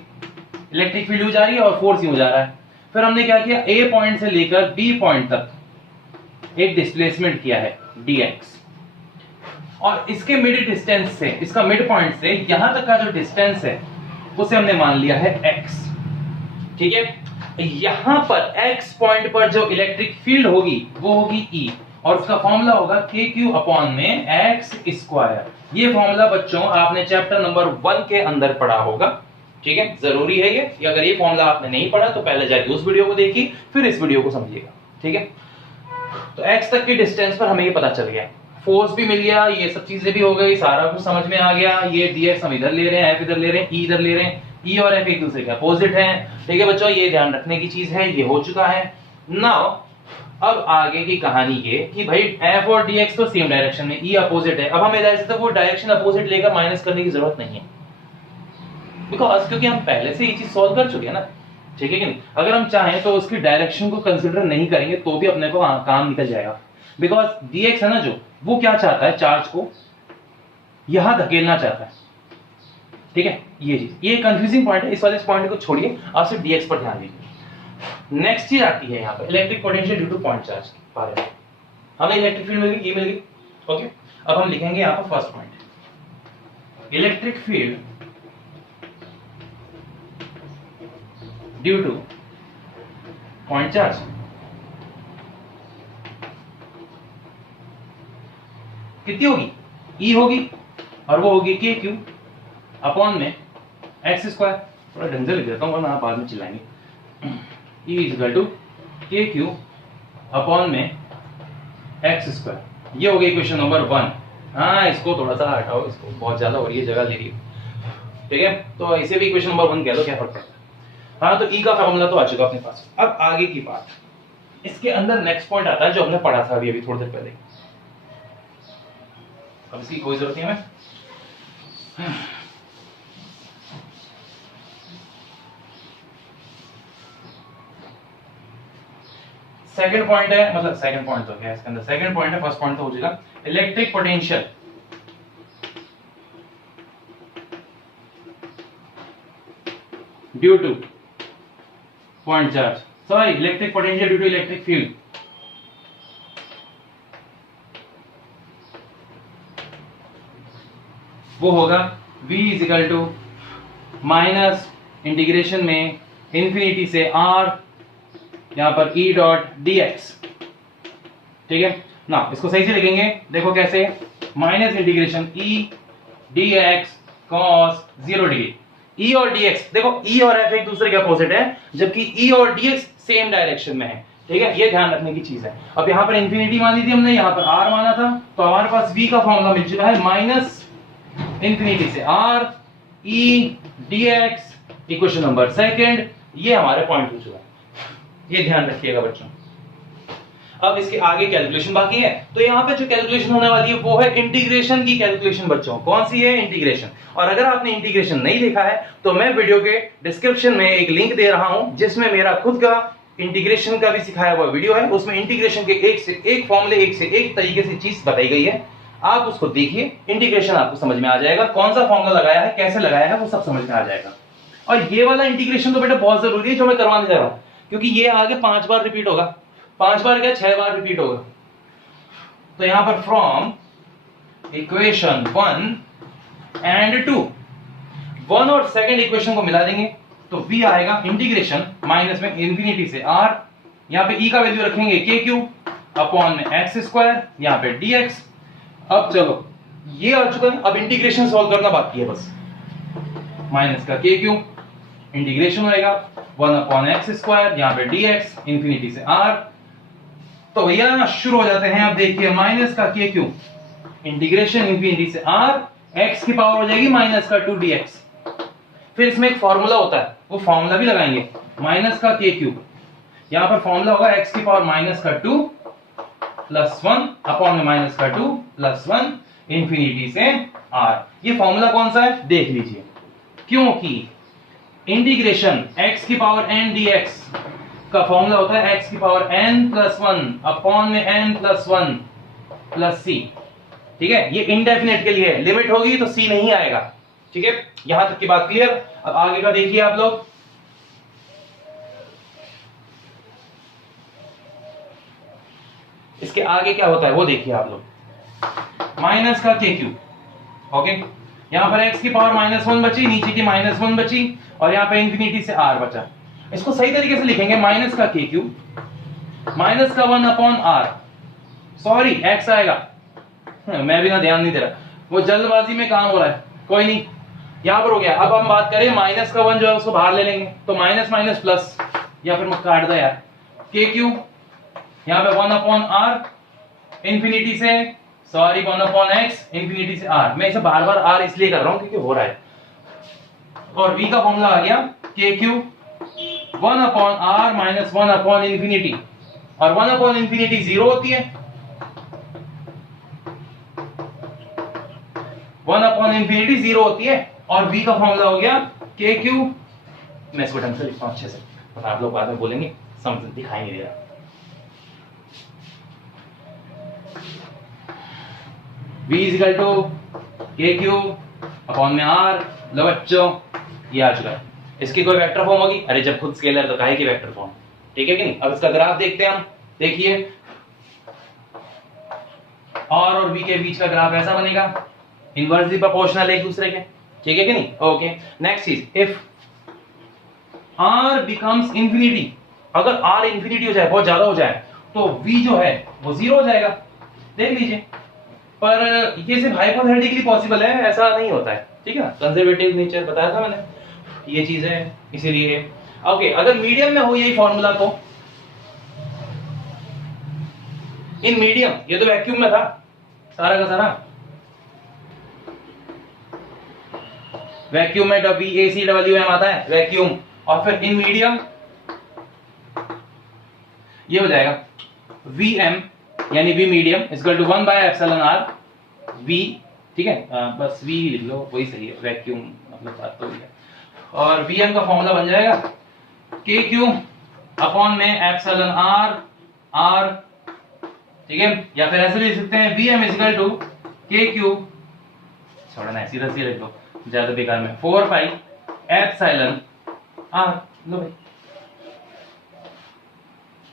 इलेक्ट्रिक फील्ड यूं जा रही है और फोर्स यूं जा रहा है। फिर हमने क्या किया, A पॉइंट से लेकर B पॉइंट तक एक डिस्प्लेसमेंट किया है dx, और इसके मिड डिस्टेंस से, इसका मिड पॉइंट से यहां तक का जो डिस्टेंस है उसे हमने मान लिया है x, ठीक है। यहां पर x पॉइंट पर जो इलेक्ट्रिक फील्ड होगी वो होगी E, और उसका फॉर्मूला होगा kq अपॉन में x स्क्वायर। ये फॉर्मूला बच्चों आपने चैप्टर नंबर 1 के अंदर पढ़ा होगा, ठीक है, जरूरी है ये। अगर ये फॉर्मूला आपने नहीं पढ़ा तो पहले जाके उस वीडियो को देखिए, फिर इस वीडियो को समझिएगा, ठीक है। तो x तक की डिस्टेंस पर हमें ये पता चल गया, फोर्स भी मिल गया, ये सब चीजें भी हो गई, सारा कुछ समझ में आ गया। ये dx हम इधर ले रहे हैं, f इधर ले रहे हैं, E इधर ले रहे हैं। E और f एक दूसरे के अपोजिट हैं, ठीक है बच्चों, ये ध्यान रखने की चीज है। ये हो चुका है। नाउ अब आगे की कहानी ये कि भाई f और dx तो सेम डायरेक्शन में, E अपोजिट है। अब हमें ऐसे तो वो डायरेक्शन अपोजिट लेकर माइनस करने की जरूरत नहीं है, बिकॉज क्योंकि हम पहले से ये चीज सॉल्व कर चुके हैं ना, ठीक है कि नहीं। अगर हम चाहें तो उसकी डायरेक्शन को कंसीडर नहीं करेंगे तो भी अपने को काम निकल जाएगा, बिकॉज dx है ना जो, वो क्या चाहता है, चार्ज को यहां धकेलना चाहता है, ठीक है। ये चीज, ये कंफ्यूजिंग पॉइंट है, इस वाले पॉइंट को छोड़िए, आप सिर्फ dx पर ध्यान दीजिए। नेक्स्ट चीज आती है यहाँ पे electric potential due to point charge के बारे में। हमें इलेक्ट्रिक फील्ड मिल गई, ये मिल गई, ओके। अब हम लिखेंगे यहाँ पर first point, electric field due to point charge. कितनी होगी, E होगी और वो होगी kq अपॉन में x स्क्वायर। थोड़ा ढंग से लिख देता हूँ वरना आप बाद में चिल्लाएंगे। E is equal to kq upon में x स्क्वायर। ये हो गई इक्वेशन नंबर 1। हाँ, इसको थोड़ा सा हटाओ, इसको बहुत ज्यादा हो रही है, जगह ले रही है, ठीक है। तो इसे भी इक्वेशन नंबर 1 कह दो, क्या फर्क पड़ता है। हाँ, तो E का फॉर्मूला तो आ चुका अपने पास। अब आगे की बात, इसके अंदर नेक्स्ट पॉइंट आता है जो हमने पढ़ा था अभी थोड़ी देर पहले। अब इसकी कोई जरूरत नहीं हमें। सेकंड पॉइंट है, मतलब सेकंड पॉइंट तो क्या है इसके अंदर, सेकंड पॉइंट है, फर्स्ट पॉइंट तो हो जाएगा electric potential due to point charge, sorry electric potential due to electric field वो होगा v is equal to minus integration में इंफिनिटी से r यहां पर e डॉट dx। ठीक है ना, इसको सही से लिखेंगे, देखो कैसे, minus integration e dx cos 0 degree. e और dx, देखो e और f एक दूसरे के अपोजिट है, जबकि e और dx सेम डायरेक्शन में है। ठीक है, ये ध्यान रखने की चीज है। अब यहाँ पर इंफिनिटी मानी थी हमने, यहाँ पर r माना था, तो हमारे पास v का फॉर्मूला मिल चुका है माइनस इंफिनिटी से r e dx equation number second. ये हमारे पॉइंट हो चुका है, ये ध्यान रखिएगा बच्चों। अब इसके आगे कैलकुलेशन बाकी है, तो यहाँ पे जो कैलकुलेशन होने वाली है वो है इंटीग्रेशन की कैलकुलेशन बच्चों। कौन सी है? इंटीग्रेशन। और अगर आपने इंटीग्रेशन नहीं देखा है तो मैं वीडियो के डिस्क्रिप्शन में एक लिंक दे रहा हूं जिसमें मेरा खुद का इंटीग्रेशन का भी सिखाया हुआ वीडियो है। उसमें इंटीग्रेशन के एक से एक फॉर्मूले, एक से एक तरीके से चीज बताई गई है, आप उसको देखिए, इंटीग्रेशन आपको समझ में आ जाएगा, कौन सा फॉर्मूला लगाया है, कैसे लगाया है, वो सब समझ में आ जाएगा। और ये वाला इंटीग्रेशन तो बेटा बहुत जरूरी है जो मैं करवाने जा रहा हूं, क्योंकि ये आगे 5 बार रिपीट होगा। 5 बार क्या, 6 बार रिपीट होगा। तो यहां पर फ्रॉम इक्वेशन 1 एंड 2, 1 और सेकंड इक्वेशन को मिला देंगे तो v आएगा इंटीग्रेशन माइनस में इंफिनिटी से r, यहां पे e का वैल्यू रखेंगे k क्यूब अपॉन में x स्क्वायर, यहां पे dx। अब चलो ये आ चुका है, अब इंटीग्रेशन सॉल्व करना बाकी है बस। माइनस का k क्यूब इंटीग्रेशन होएगा 1 अपॉन x स्क्वायर, यहां पे dx इंफिनिटी से r। तो भैया शुरू हो जाते हैं। अब देखिए माइनस का k क्यूब इंटीग्रेशन इंफिनिटी से r, x की पावर हो जाएगी माइनस का 2 dx। फिर इसमें एक फॉर्मूला होता है, वो फॉर्मूला भी लगाएंगे, माइनस का k क्यूब, यहां पर फॉर्मूला होगा x की पावर माइनस का 2 प्लस 1 अपॉन में माइनस का 2 प्लस 1 इंफिनिटी से r। ये फॉर्मूला कौन सा है देख लीजिए, क्योंकि इंटीग्रेशन x की पावर n dx का फॉर्मूला होता है x की पावर n प्लस 1 अपॉन में n प्लस 1 प्लस c। ठीक है, ये इंडेफिनेट के लिए है, लिमिट होगी तो c नहीं आएगा। ठीक है, यहां तक की बात क्लियर। अब आगे का देखिए आप लोग, इसके आगे क्या होता है वो देखिए आप लोग। माइनस का k क्यूब, ओके, यहां पर x की पावर माइनस 1 बची, नीचे की माइनस 1 बची, और यहां पर इंफिनिटी से r बचा। इसको सही तरीके से लिखेंगे, माइनस का k क्यूब माइनस का 1 अपॉन r, सॉरी x आएगा, मैं भी ना ध्यान नहीं दे रहा, वो जल्दबाजी में काम हो रहा है, कोई नहीं, यहां पर हो गया। अब हम बात करें माइनस का 1 जो है उसको बाहर ले लेंगे, तो माइनस माइनस प्लस, या फिर मैं काट दो यार, k क्यूब यहां पे 1 अपॉन r इंफिनिटी से, सॉरी 1 अपॉन x इंफिनिटी से r। मैं इसे बार बार r इसलिए कर रहा हूं क्योंकि हो रहा है। और v का फॉर्मूला आ गया k cube 1 upon r minus 1 upon infinity, और 1 अपॉन इंफिनिटी 0 होती है, 1 अपॉन इंफिनिटी 0 होती है, और v का फॉर्मूला हो गया k क्यूब, मैं इसको ढंग से लिखता हूं अच्छे से, तो आप लोग बाद में बोलेंगे समझ दिखाई नहीं दे रहा। v is equal to k cube upon में r। लो बच्चों ये आ चुका है। इसकी कोई वेक्टर फॉर्म होगी? अरे जब खुद स्केलर तो काहे की वेक्टर फॉर्म, ठीक है कि नहीं। अब इसका ग्राफ देखते हैं हम, देखिए r और v के बीच का ग्राफ ऐसा बनेगा, इनवर्सली प्रोपोर्शनल एक दूसरे के, ठीक है कि नहीं। ओके, नेक्स्ट चीज, इफ r बिकम्स इंफिनिटी, अगर r इंफिनिटी हो जाए, बहुत ज्यादा हो जाए, तो v जो है वो 0 हो जाएगा, देख लीजिए। पर ये सिर्फ हाइपोथेटिकली पॉसिबल है, ऐसा नहीं होता है, ठीक है ना, कंजर्वेटिव नेचर बताया था मैंने, ये चीज है इसीलिए। ओके, अगर मीडियम में हो यही फॉर्मूला तो इन मीडियम, ये तो वैक्यूम में था सारा का सारा, वैक्यूम में VACWM आता है वैक्यूम, और फिर इन मीडियम ये हो जाएगा VM यानी V medium equal to 1 by epsilon r V, ठीक है, बस V लिख लो वही सही है, वैक्यूम मतलब बात तो है। और VM का फॉर्मूला बन जाएगा k क्यूब अपॉन में एप्सिलॉन r, ठीक है, या फिर ऐसे लिख सकते हैं VM equal to k cube, छोड़ो ना सीधा सीधा लिख लो, ज्यादा बेकार में, 4 पाई एप्सिलॉन r। लो भाई,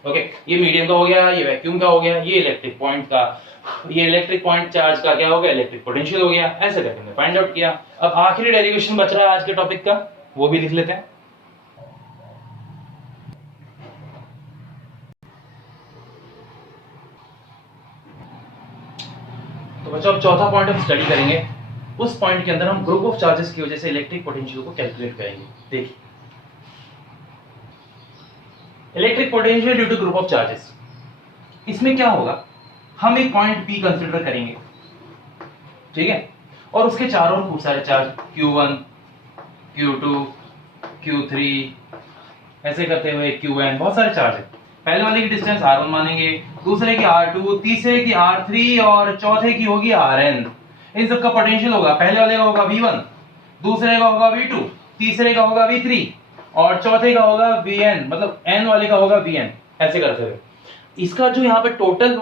ओके, ये मीडियम का हो गया, ये वैक्यूम का हो गया, ये इलेक्ट्रिक पॉइंट का ये इलेक्ट्रिक पॉइंट चार्ज का क्या हो गया, इलेक्ट्रिक पोटेंशियल हो गया। ऐसे करके हमने फाइंड आउट किया। अब आखिरी डेरिवेशन बच रहा है आज के टॉपिक का, वो भी लिख लेते हैं। तो बच्चों अब चौथा पॉइंट हम स्टडी करेंगे। उस पॉइंट के अंदर हम ग्रुप ऑफ चार्जेस की वजह से इलेक्ट्रिक पोटेंशियल को कैलकुलेट करेंगे। देखिए, electric potential due to group of charges, इसमें क्या होगा, हम एक पॉइंट P कंसीडर करेंगे, ठीक है, और उसके चारों ओर खूब सारे चार्ज Q1, Q2, Q3, ऐसे करते हुए Qn, बहुत सारे चार्ज है। पहले वाले की डिस्टेंस R1 मानेंगे, दूसरे की R2, तीसरे की R3 और चौथे की होगी Rn। इन सब का पोटेंशियल होगा, पहले वाले का होगा V1, दूसरे का होगा V2, तीसरे का होगा V3 और चौथे का होगा Vn, मतलब n वाले का होगा Vn। ऐसे करते हुए इसका जो यहाँ पे टोटल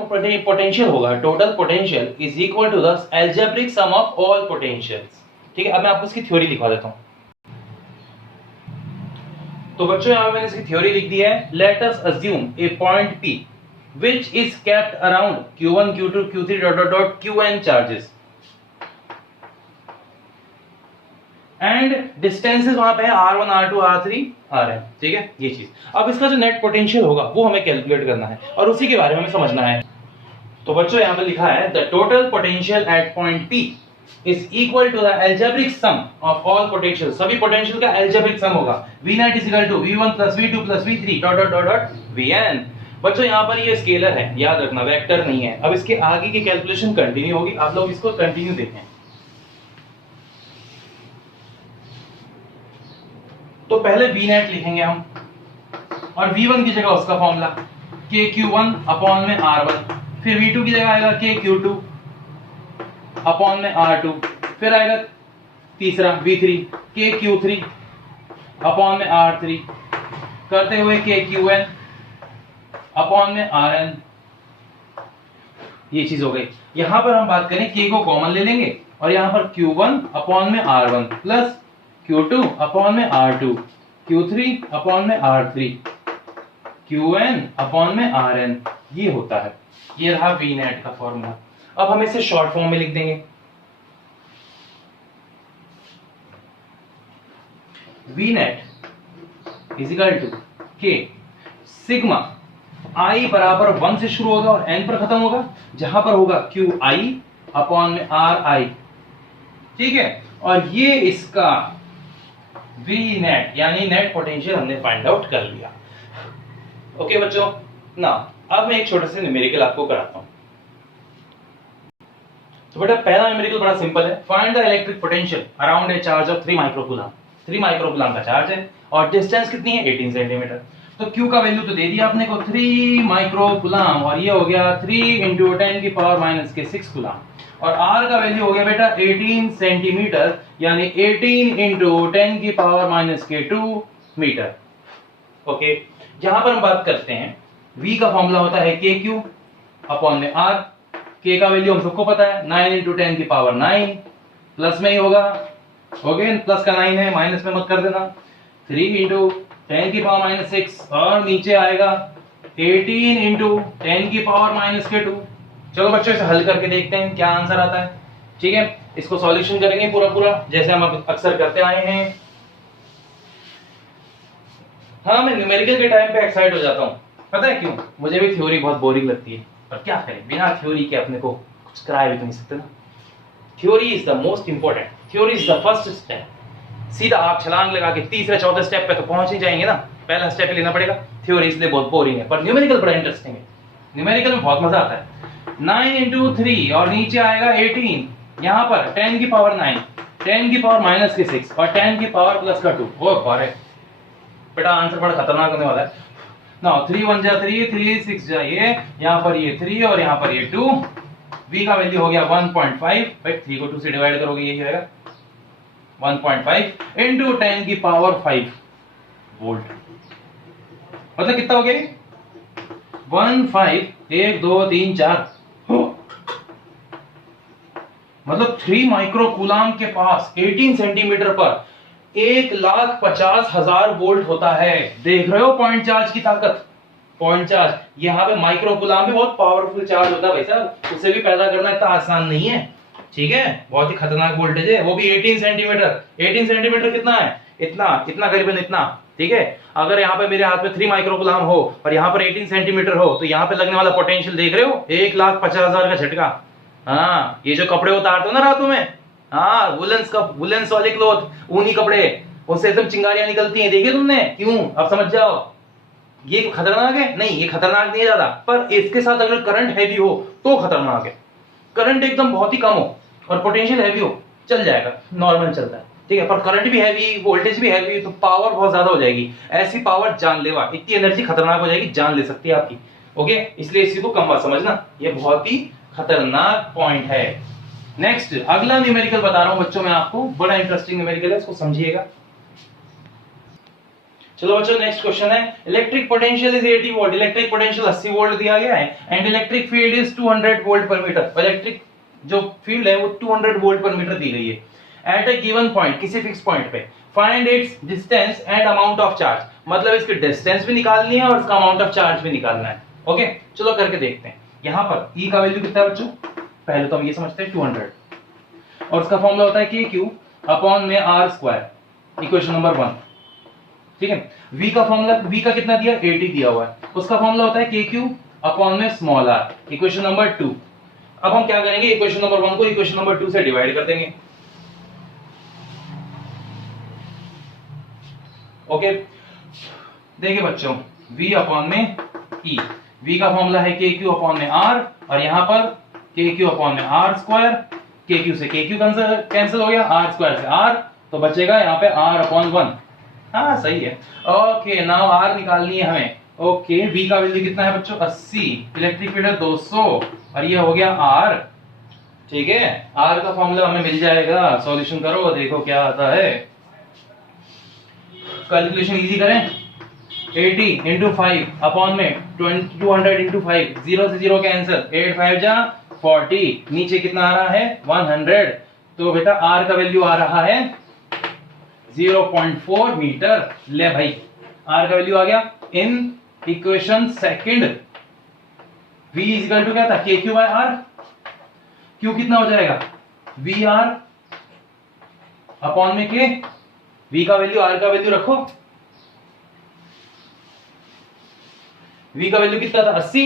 पोटेंशियल होगा, total potential is equal to the algebraic sum of all potentials. ठीक है, अब मैं आपको इसकी थ्योरी लिखवा देता हूँ। तो बच्चों यहाँ पे मैंने इसकी थ्योरी लिख दी है। Let us assume A point P which is kept around Q1, Q2, Q3 dot dot dot Qn charges and distances वहां पे है R1, R2, R3, Rn। ठीक है, ये चीज। अब इसका जो नेट पोटेंशियल होगा वो हमें कैलकुलेट करना है और उसी के बारे में हमें समझना है। तो बच्चों यहाँ पे लिखा है the total potential at point P is equal to the algebraic sum of all potential। सभी पोटेंशियल का algebraic sum होगा। V net is equal to V1 plus V2 plus V3 dot dot dot dot Vn। बच्चों यहाँ पर ये scalar है, याद रखना, वेक्टर नहीं है। अब इसके आगे की कैलकुलेशन कंटिन्यू होगी, आप लोग इसको कंटिन्यू देखें। तो पहले V net लिखेंगे हम और V1 की जगह उसका फॉर्मूला KQ1 अपॉन में R1, फिर V2 की जगह आएगा KQ2 अपॉन में R2, फिर आएगा तीसरा V3 KQ3 अपॉन में R3, करते हुए KQn अपॉन में Rn। ये चीज हो गई। यहां पर हम बात करें K को कॉमन ले लेंगे और यहां पर Q1 अपॉन में R1 प्लस Q2 अपॉन में R2, Q3 अपॉन में R3, Qn अपॉन में Rn, ये होता है। ये रहा V net का फॉर्मूला। अब हम इसे शॉर्ट फॉर्म में लिख देंगे। V net is equal to K sigma I बराबर 1 से शुरू होगा और N पर खत्म होगा, जहां पर होगा QI अपॉन में RI। ठीक है, और ये इसका V net यानी नेट पोटेंशियल हमने फाइंड आउट कर लिया। ओके बच्चों, ना अब मैं एक छोटे से न्यूमेरिकल आपको कराता हूं। तो बेटा पहला न्यूमेरिकल बड़ा सिंपल है। Find the electric potential around a charge of 3 microcoulomb. 3 microcoulomb का चार्ज है और डिस्टेंस कितनी है, 18 सेंटीमीटर। तो Q का वैल्यू तो दे दिया आपने को 3 माइक्रोकूलम और ये हो गया 3 × 10⁻⁶ कूलम और R का वैल्यू हो गया बेटा 18 सेंटीमीटर यानी 18 × 10⁻⁻2 मीटर। ओके, यहां पर हम बात करते हैं V का फॉर्मूला होता है KQ अपॉन में R। K का वैल्यू हम सबको पता है 9 × 10⁹ प्लस में ही होगा। ओके, प्लस का 9 है, माइनस में मत कर देना। 3 × 10⁻⁶ और नीचे आएगा 18 × 10⁻⁻2। चलो बच्चों इसे हल करके देखते हैं क्या आंसर आता है। ठीक है, इसको सॉल्यूशन करेंगे पूरा जैसे हम अक्सर करते आए हैं। हाँ, मैं न्यूमेरिकल के टाइम पे एक्साइट हो जाता हूँ, पता है क्यों? मुझे भी थ्योरी बहुत बोरिंग लगती है, पर क्या करें, बिना थ्योरी के अपने को कुछ कराया भी तो नहीं सकते ना। Theory is the most important, theory is the first step. सीधा आप छलांग लगा के तीसरे चौथे स्टेप पे तो पहुंच ही जाएंगे ना, पहला स्टेप ही लेना पड़ेगा। थ्योरी इसलिए बहुत बोरिंग है, पर न्यूमेरिकल बड़ा इंटरेस्टिंग है। न्यूमेरिकल में बहुत मजा आता है। 9 × 3 और नीचे आएगा 18, यहाँ पर 10⁹ 10⁻⁻6 और 10⁻+2। ओ बारे बेटा, आंसर बड़ा खतरनाक होने वाला है ना। 3 × 1 = 3, 3 × 6 = यहाँ पर ये 3 और यहाँ पर ये 2। V का वैल्यू हो गया 1.5, भाई 3 को 2 से डिवाइड करोगे यही आएगा 1.5 × 10⁵ वोल्ट। मतलब कितना हो गया? 15 1 2 3 4 मतलब 3 माइक्रोकूलम के पास 18 सेंटीमीटर पर 1,50,000 वोल्ट होता है। देख रहे हो पॉइंट चार्ज की ताकत? पॉइंट चार्ज, यहाँ पे माइक्रो कूलाम भी बहुत पावरफुल चार्ज होता है भाई साहब, उसे भी पैदा करना इतना आसान नहीं है, ठीक है, बहुत ही खतरनाक वोल्टेज है, वो भी 18 सेंटीमीटर। 18 सेंटीमीटर कितना है, इतना इतना करीबन इतना, ठीक है। अगर यहाँ पे मेरे हाथ में 3 माइक्रो कूलाम हो और यहाँ पर 18 सेंटीमीटर हो, तो यहाँ पे लगने वाला पोटेंशियल देख रहे हो, 1,50,000 का झटका। हाँ, ये जो कपड़े उतारते हो ना रातों में, हाँ, वुलेंस वाले क्लॉथ, ऊनी कपड़े, उससे एकदम चिंगारियां निकलती हैं, देखे तुमने, क्यों, अब समझ जाओ। ये खतरनाक है नहीं, ये खतरनाक नहीं है ज्यादा, पर इसके साथ अगर करंट हैवी हो तो खतरनाक है। करंट एकदम बहुत ही कम हो और पोटेंशियल हैवी हो, चल जाएगा, नॉर्मल चलता है, ठीक है, पर करंट भी हैवी, वोल्टेज भी हैवी, तो पावर बहुत ज्यादा हो जाएगी। ऐसी पावर जानलेवा, इतनी एनर्जी खतरनाक हो जाएगी, जान ले सकती है आपकी, ओके। इसलिए इसी को कम मत समझना, ये बहुत ही खतरनाक पॉइंट है। नेक्स्ट, अगला न्यूमेरिकल बता रहा हूं बच्चों, मैं आपको, बड़ा इंटरेस्टिंग न्यूमेरिकल है, इसको समझिएगा। चलो बच्चों, नेक्स्ट क्वेश्चन है, electric potential is 80 volt, electric potential 80 volt दिया गया है, and electric field is 200 volt पर मीटर, इलेक्ट्रिक जो फील्ड है वो 200 वोल्ट पर मीटर दी गई है। एट ए गिवन पॉइंट, किसी फिक्स पॉइंट पे, find its distance and amount of charge, मतलब इसकी डिस्टेंस भी निकालनी है और इसका अमाउंट ऑफ चार्ज भी निकालना है, ओके। चलो करके देखते हैं। यहाँ पर E का वैल्यू कितना है बच्चों, पहले तो हम ये समझते हैं 200, और उसका फॉर्मूला होता है KQ अपॉन में R², इक्वेशन नंबर 1, ठीक है। V का फॉर्मूला, V का कितना दिया, 80 दिया हुआ है, उसका फॉर्मूला होता है KQ अपॉन में स्मॉल r, इक्वेशन नंबर 2। अब हम क्या करेंगे, इक्वेशन नंबर 1 को इक्वेशन नंबर 2 से डिवाइड कर देंगे, ओके। देखिए बच्चों, V अपॉन में E, V का फॉर्मूला है KQ अपॉन में R, और यहां पर KQ अपॉन में R², KQ से KQ कैंसिल हो गया, R² से R, तो बचेगा यहाँ पे R अपॉन 1, हाँ सही है, ओके। नाउ R निकालनी है हमें, ओके। V का वैल्यू कितना है बच्चों, 80, इलेक्ट्रिक फील्ड है 200, और ये हो गया R, ठीक है। R का फॉर्मूला हमें मिल जाएगा, सॉल्यूशन करो, देखो क्या आता है, कैलकुलेशन इजी करें, 80 इंटू 5 अपॉन में 200 इंटू 5, 0 से 0 कैंसिल, 8 5 जा 40, नीचे कितना आ रहा है 100, तो बेटा R का वैल्यू आ रहा है 0.4 मीटर। ले भाई, R का वैल्यू आ गया in equation second. V equal to क्या था, KQ बाय R, Q कितना हो जाएगा, VR अपॉन में K, V का वैल्यू R का वैल्यू रखो, V का वैल्यू कितना था 80,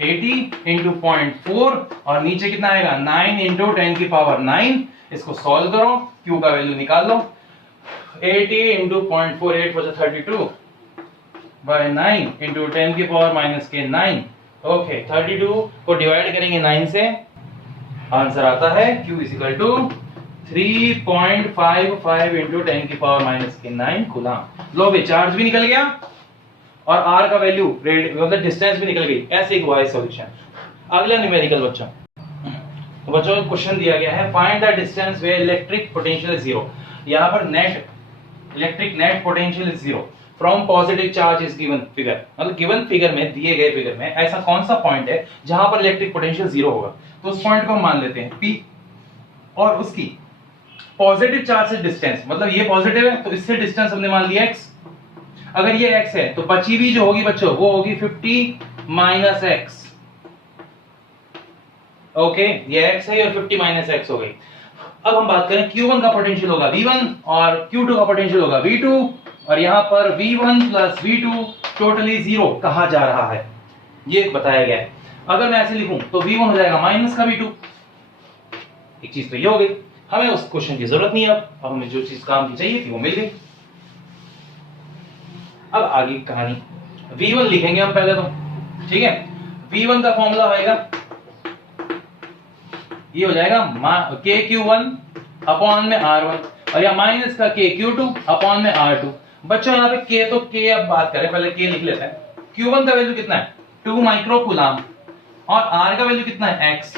80 इंटू 0.4, और नीचे कितना आएगा 9 इंटू 10 की पावर 9, इसको सॉल्व करो, Q का वैल्यू निकाल लो, 80 इंटू 0.48 बचा 32 बाय 9 इंटू 10 की पावर माइनस के 9, ओके। 32 को डिवाइड करेंगे 9 से, आंसर आता है Q is equal to 3.55 into 10 की पावर माइनस के 9 कूलम। लो भाई, चार्ज भी निकल गया और R का वैल्यू, मतलब डिस्टेंस भी निकल गई, ऐसे एक वाई सॉल्यूशन। अगला न्यूमेरिकल बच्चों, बच्चों क्वेश्चन दिया गया है, find the distance where electric potential is 0, यहाँ पर electric net potential is 0 from positive charge is given figure, मतलब गिवन फिगर में, दिए गए फिगर में ऐसा कौन सा पॉइंट है जहां पर इलेक्ट्रिक पोटेंशियल 0 होगा, तो उस पॉइंट को हम मान लेते हैं P, और उसकी पॉजिटिव चार्ज से डिस्टेंस, मतलब ये पॉजिटिव है तो इससे डिस्टेंस हमने मान लिया x, अगर ये x है तो बची हुई जो होगी बच्चों वो होगी 50 माइनस x, ओके, ये x है और 50 माइनस x हो गई। अब हम बात करें Q1 का पोटेंशियल होगा V1 और Q2 का पोटेंशियल होगा V2, और यहां पर V1 प्लस V2 टोटली 0 कहा जा रहा है, ये बताया गया है। अगर मैं ऐसे लिखूं तो V1 हो जाएगा माइनस का V2, एक चीज तो ये हो गई, हमें उस क्वेश्चन की जरूरत नहीं है, अब हमें जो चीज काम की चाहिए थी वो मिल गई। अब आगे कहानी, V1 लिखेंगे हम पहले तो, ठीक है। V1 का फॉर्मूला होएगा, ये हो जाएगा KQ1 अपॉन में R1, और या माइनस का KQ2 अपॉन में R2। बच्चों यहाँ पे K, तो K अब बात करें, पहले K लिख लेते हैं। Q1 का वैल्यू कितना है 2 माइक्रो कूलम, और R का वैल्यू कितना है x,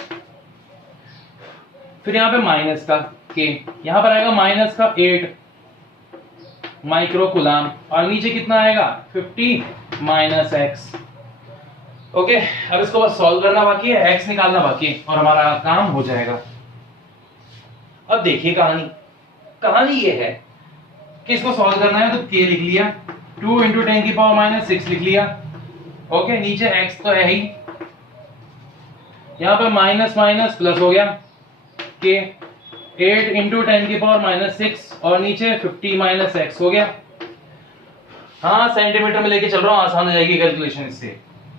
फिर यहाँ पे माइनस का K, यहाँ पर आएगा माइनस का 8 माइक्रो कूलम, और नीचे कितना आएगा 50 माइनस x, ओके। अब इसको बस सॉल्व करना बाकी है, x निकालना बाकी है, और हमारा काम हो जाएगा। अब देखिए कहानी ये है कि इसको सॉल्व करना है तो K लिख लिया, 2 इंटू 10 की पावर माइनस 6 लिख लिया। ओके, नीचे x तो है ही, यहाँ पे माइनस माइनस प्लस हो गया के 8 इंटू 10 की पावर माइनस 6 और नीचे 50 माइनस x हो गया। हाँ, सेंटीमीटर में लेके चल रहा हूँ, आसान हो जाएगी कैलकुलेशन इससे।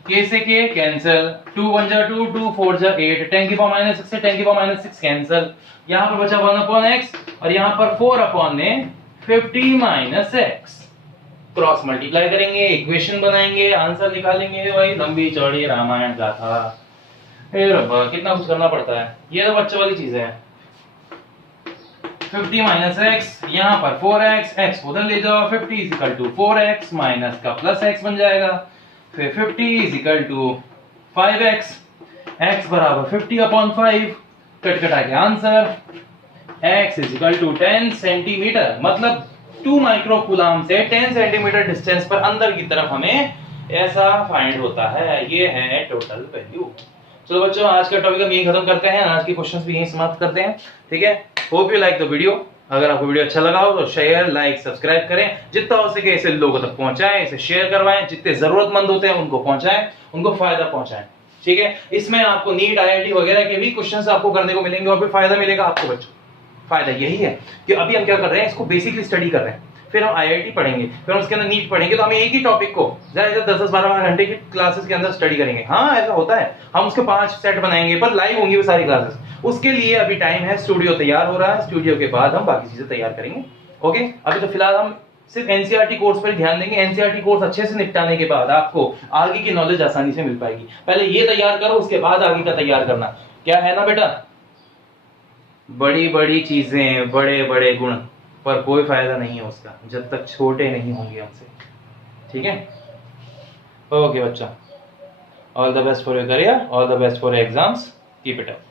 k से k कैंसिल, 2 1 जा 2, 2 4 जा 8, 10 की पावर माइनस 6 से 10 की पावर माइनस 6 कैंसिल, यहाँ पर बचा 1 अपॉन x और यहाँ पर 4 अपॉन में 50 माइनस x। क्रॉस मल्टीप्लाई करेंगे, इक्वेशन बनाएंगे, आंसर निकालेंगे। वही लंबी चौड़ी रामायण गाथा। हे रब्बा, कितना कुछ करना पड़ता है, ये तो बच्चों वाली चीजें हैं। 50 माइनस एक्स, यहाँ पर 4x, x उधर ले जाओ, 50 is equal to 4x minus का प्लस x बन जाएगा, फिर 50 is equal to 5x, x बराबर 50 अपॉन 5, कट कटा के answer x is equal to 10 centimetre, मतलब 2 माइक्रो कूलम से 10 सेंटीमीटर डिस्टेंस पर अंदर की तरफ हमें ऐसा फाइंड होता है। ये है टोटल वैल्यू। चलो बच्चों, आज का टॉपिक हम यही खत्म करते हैं, आज के क्वेश्चंस भी यही समाप्त करते हैं, ठीक है। Hope you like the video. अगर आपको वीडियो अच्छा लगा हो तो शेयर, लाइक, सब्सक्राइब करें, जितना हो सके इसे लोगों तक पहुंचाएं, इसे शेयर करवाएं, जितने जरूरतमंद होते हैं उनको पहुंचाएं, उनको फायदा पहुंचाएं, ठीक है। इसमें आपको नीट, IIT वगैरह के भी क्वेश्चंस आपको करने को मिलेंगे और भी फायदा मिलेगा आपको बच्चों। फायदा यही है कि अभी हम क्या कर रहे हैं, इसको बेसिकली स्टडी कर रहे हैं, फिर हम IIT पढ़ेंगे, फिर हम उसके अंदर नीट पढ़ेंगे, तो हम एक ही टॉपिक को ज्यादा 10-12 घंटे की क्लासेस के अंदर स्टडी करेंगे। हाँ, ऐसा होता है, हम उसके 5 सेट बनाएंगे, पर लाइव होंगी वो सारी क्लासेस। उसके लिए अभी टाइम है, स्टूडियो तैयार हो रहा है, स्टूडियो के बाद हम बाकी चीजें तैयार करेंगे। ओके, अभी तो फिलहाल हम सिर्फ NCERT कोर्स पर ध्यान देंगे। NCERT कोर्स अच्छे से निपटाने के बाद आपको आगे की नॉलेज आसानी से मिल पाएगी। पहले ये तैयार करो, उसके बाद आगे का तैयार करना, क्या है ना बेटा। बड़ी बड़ी चीजें, बड़े बड़े गुण, पर कोई फायदा नहीं है उसका जब तक छोटे नहीं होंगे हमसे, ठीक है। ओके बच्चा, all the best for your career, all the best for exams, keep it up.